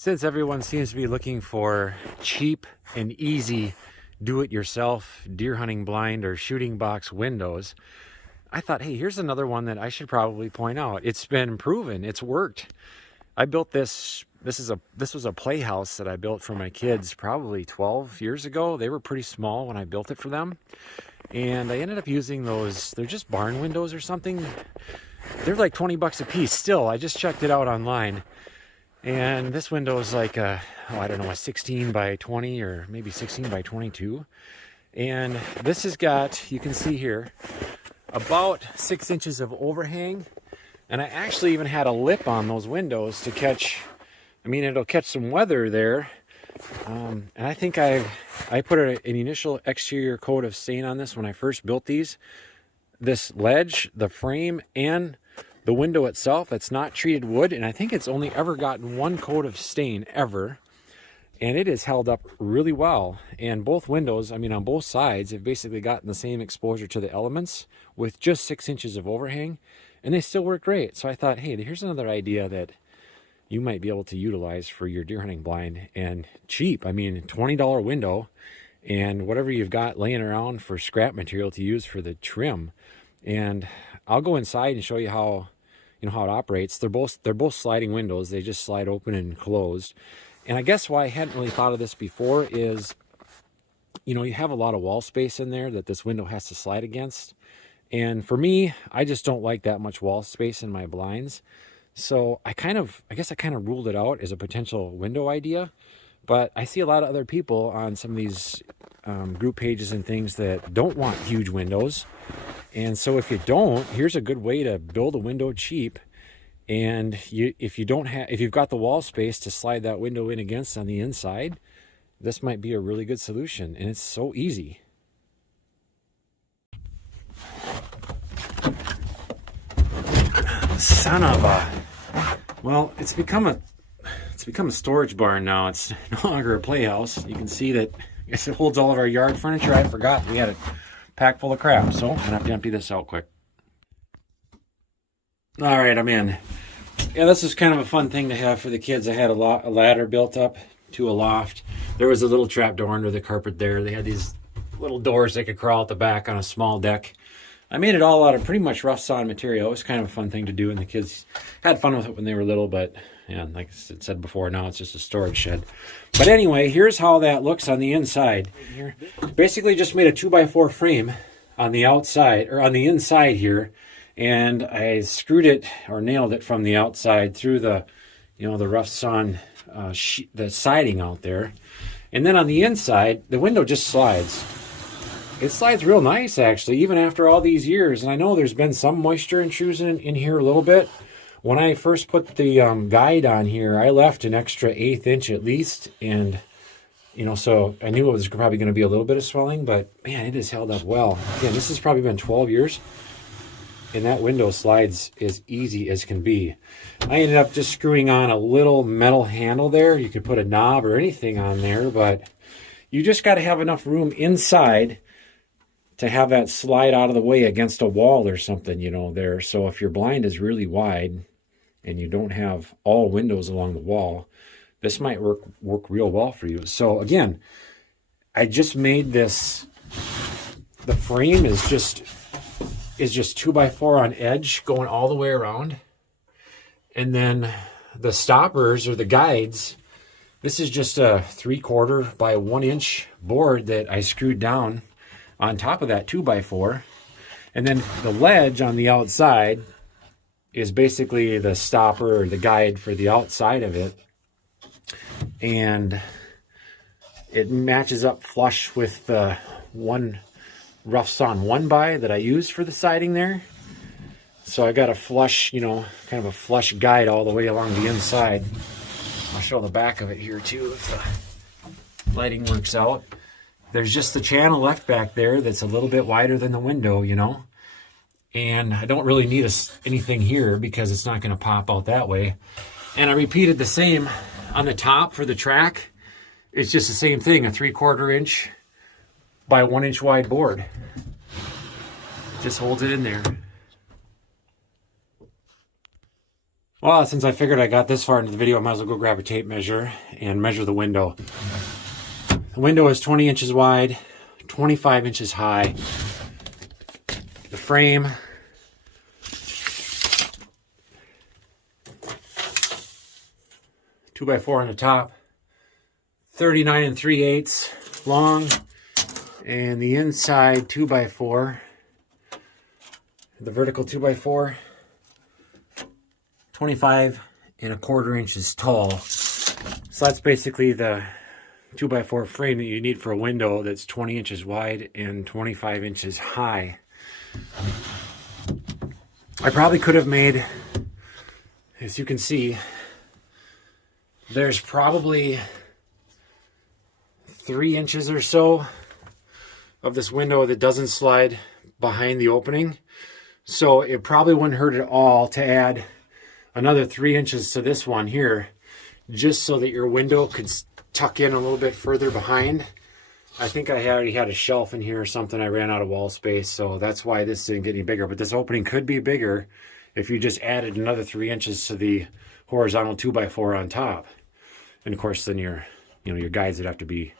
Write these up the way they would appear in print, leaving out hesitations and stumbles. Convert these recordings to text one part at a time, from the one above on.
Since everyone seems to be looking for cheap and easy do-it-yourself deer hunting blind or shooting box windows, I thought, hey, here's another one that I should probably point out. It's been proven, it's worked. I built this. This was a playhouse that I built for my kids probably 12 years ago. They were pretty small when I built it for them. And I ended up using those, they're just barn windows or something. They're like 20 bucks a piece still. I just checked it out online. And this window is like I don't know, a 16 by 20 or maybe 16 by 22. And this has got, you can see here, about 6 inches of overhang. And I actually even had a lip on those windows to catch, it'll catch some weather there. And I think I put an initial exterior coat of stain on this when I first built these. This ledge, the frame, and the window itself, it's not treated wood, and I think it's only ever gotten one coat of stain ever, and it has held up really well. And both windows, on both sides, have basically gotten the same exposure to the elements with just 6 inches of overhang, and they still work great. So I thought, hey, here's another idea that you might be able to utilize for your deer hunting blind, and cheap. $20 window, and whatever you've got laying around for scrap material to use for the trim. And I'll go inside and show you how it operates. They're both sliding windows. They just slide open and closed. And I guess why I hadn't really thought of this before is, you have a lot of wall space in there that this window has to slide against. And for me, I just don't like that much wall space in my blinds. So I guess I kind of ruled it out as a potential window idea. But I see a lot of other people on some of these group pages and things that don't want huge windows. And so if you don't, here's a good way to build a window cheap. And if you've got the wall space to slide that window in against on the inside, this might be a really good solution. And it's so easy. Son of a... Well, it's become a storage barn now. It's no longer a playhouse. You can see that, I guess it holds all of our yard furniture. I forgot we had it packed full of crap, so I'm gonna have to empty this out quick. All right, I'm in. Yeah, this is kind of a fun thing to have for the kids. I had a ladder built up to a loft. There was a little trap door under the carpet there. They had these little doors they could crawl out the back on a small deck. I made it all out of pretty much rough sawn material. It was kind of a fun thing to do, and the kids had fun with it when they were little, but yeah, like I said before, now it's just a storage shed. But anyway, here's how that looks on the inside. Here, basically just made a 2x4 frame on the outside, or on the inside here, and I screwed it or nailed it from the outside through the, the rough sawn, the siding out there. And then on the inside, the window just slides. It slides real nice, actually, even after all these years. And I know there's been some moisture intrusion in here a little bit. When I first put the guide on here, I left an extra 1/8 inch at least. And, so I knew it was probably going to be a little bit of swelling. But, man, it has held up well. Again, this has probably been 12 years. And that window slides as easy as can be. I ended up just screwing on a little metal handle there. You could put a knob or anything on there. But you just got to have enough room inside to have that slide out of the way against a wall or something, there. So if your blind is really wide and you don't have all windows along the wall, this might work real well for you. So again, I just made this, the frame is just 2x4 on edge going all the way around. And then the stoppers or the guides, this is just a 3/4 by 1 inch board that I screwed down on top of that 2x4. And then the ledge on the outside is basically the stopper or the guide for the outside of it. And it matches up flush with the one rough sawn 1x that I used for the siding there. So I got a flush, kind of a flush guide all the way along the inside. I'll show the back of it here too if the lighting works out. There's just the channel left back there that's a little bit wider than the window, And I don't really need anything here because it's not going to pop out that way. And I repeated the same on the top for the track. It's just the same thing, a 3/4 inch by 1 inch wide board. Just holds it in there. Well, since I figured I got this far into the video, I might as well go grab a tape measure and measure the window. The window is 20 inches wide, 25 inches high. The frame, two by four on the top, 39 3/8 long, and the inside 2 by 4, the vertical 2 by 4, 25 1/4 inches tall. So that's basically the 2 by 4 frame that you need for a window that's 20 inches wide and 25 inches high. I probably could have made, as you can see, there's probably 3 inches or so of this window that doesn't slide behind the opening. So it probably wouldn't hurt at all to add another 3 inches to this one here, just so that your window could tuck in a little bit further behind. I think I already had a shelf in here or something. I ran out of wall space, so that's why this didn't get any bigger. But this opening could be bigger if you just added another 3 inches to the horizontal 2 by 4 on top. And of course, then your guides would have to be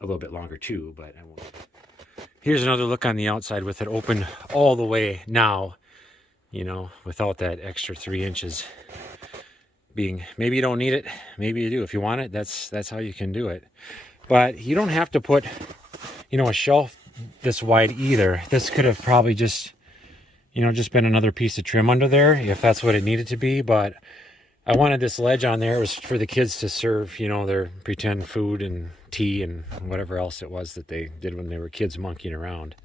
a little bit longer too. But I won't. Here's another look on the outside with it open all the way now. Without that extra 3 inches being, maybe you don't need it, maybe you do. If you want it, that's how you can do it. But you don't have to put, a shelf this wide either. This could have probably just been another piece of trim under there if that's what it needed to be. But I wanted this ledge on there. It was for the kids to serve, their pretend food and tea and whatever else it was that they did when they were kids monkeying around.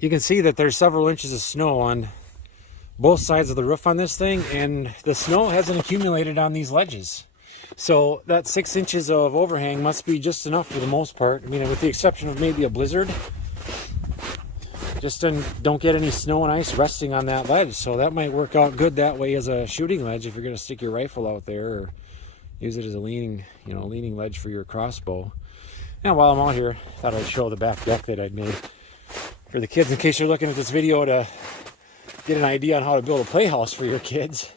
You can see that there's several inches of snow on both sides of the roof on this thing, and the snow hasn't accumulated on these ledges. So that 6 inches of overhang must be just enough for the most part. I mean, with the exception of maybe a blizzard, just don't get any snow and ice resting on that ledge. So that might work out good that way as a shooting ledge if you're going to stick your rifle out there, or use it as a leaning ledge for your crossbow. And while I'm out here, I thought I'd show the back deck that I'd made for the kids in case you're looking at this video to get an idea on how to build a playhouse for your kids.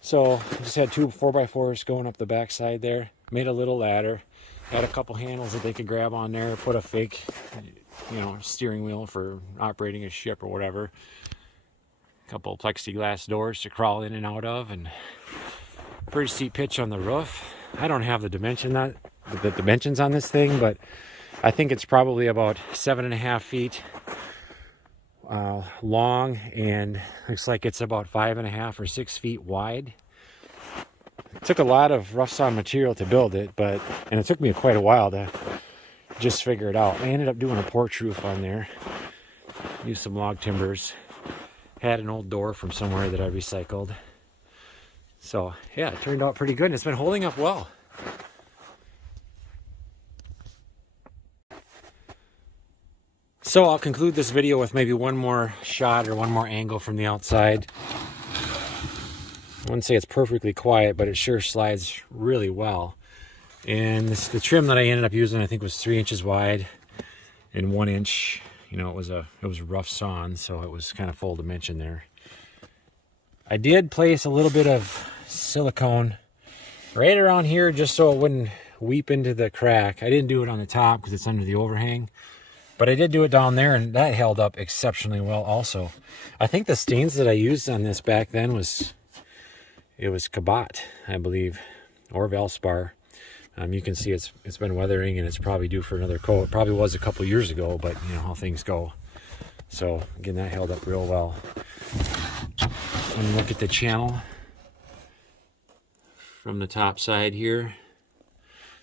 So I just had 2 4x4s going up the back side there, made a little ladder, had a couple handles that they could grab on there, put a fake steering wheel for operating a ship or whatever, a couple plexiglass doors to crawl in and out of, and pretty steep pitch on the roof. I don't have the dimensions on this thing, but I think it's probably about 7.5 feet long, and looks like it's about 5.5 or 6 feet wide. It took a lot of rough sawn material to build it, and it took me quite a while to just figure it out. I ended up doing a porch roof on there, used some log timbers, had an old door from somewhere that I recycled. So yeah, it turned out pretty good, and it's been holding up well. So I'll conclude this video with maybe one more shot or one more angle from the outside. I wouldn't say it's perfectly quiet, but it sure slides really well. And the trim that I ended up using, I think, was 3 inches wide and 1 inch. It was rough sawn, so it was kind of full dimension there. I did place a little bit of silicone right around here just so it wouldn't weep into the crack. I didn't do it on the top because it's under the overhang. But I did do it down there, and that held up exceptionally well also. I think the stains that I used on this back then was Cabot, I believe, or Valspar. You can see it's been weathering, and it's probably due for another coat. It probably was a couple years ago, but you know how things go. So again, that held up real well. When you look at the channel from the top side here.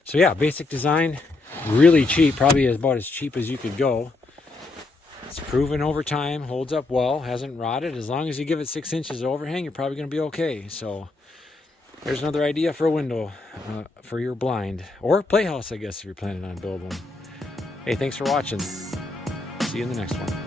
So yeah, basic design. Really cheap, probably about as cheap as you could go. It's proven over time, holds up well, hasn't rotted. As long as you give it 6 inches of overhang, you're probably going to be okay. So there's another idea for a window for your blind, or playhouse, I guess, if you're planning on building one. Hey, thanks for watching. See you in the next one.